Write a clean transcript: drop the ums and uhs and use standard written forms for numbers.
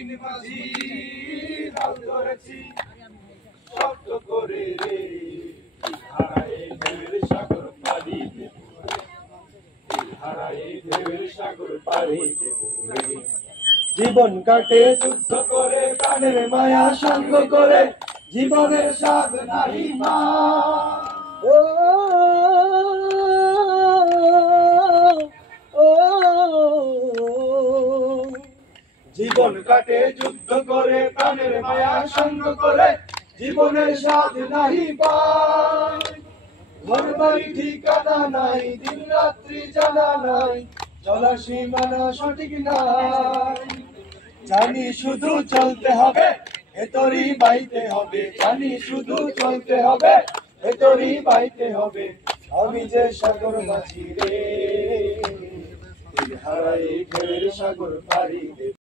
বিন মাঝি হাল ধরেছি শক্ত করে রে হারায়ে ঢেউয়ের সাগর পাড়ি দেব হারায়ে ঢেউয়ের সাগর পাড়ি দেব জীবন কাটে যুদ্ধ করে প্রাণের মায়া সঙ্গ করে জীবনের স্বাদ নাহি মা ও জীবন কাটে যুদ্ধ করে প্রাণের মায়া সঙ্গ করে জীবনের স্বাদ নাহি পায় ঘর বাড়ি ঠিকানা নাই দিন রাত্রি জানা নাই চলার সীমানা সঠিক নাই জানি শুধু চলতে হবে ভেতরই বাইতে হবে জানি শুধু চলতে হবে ভেতরই বাইতে হবে আমি যে সাগর মাঝি রে হারাই ঢেউয়ের সাগর পাড়ি দেব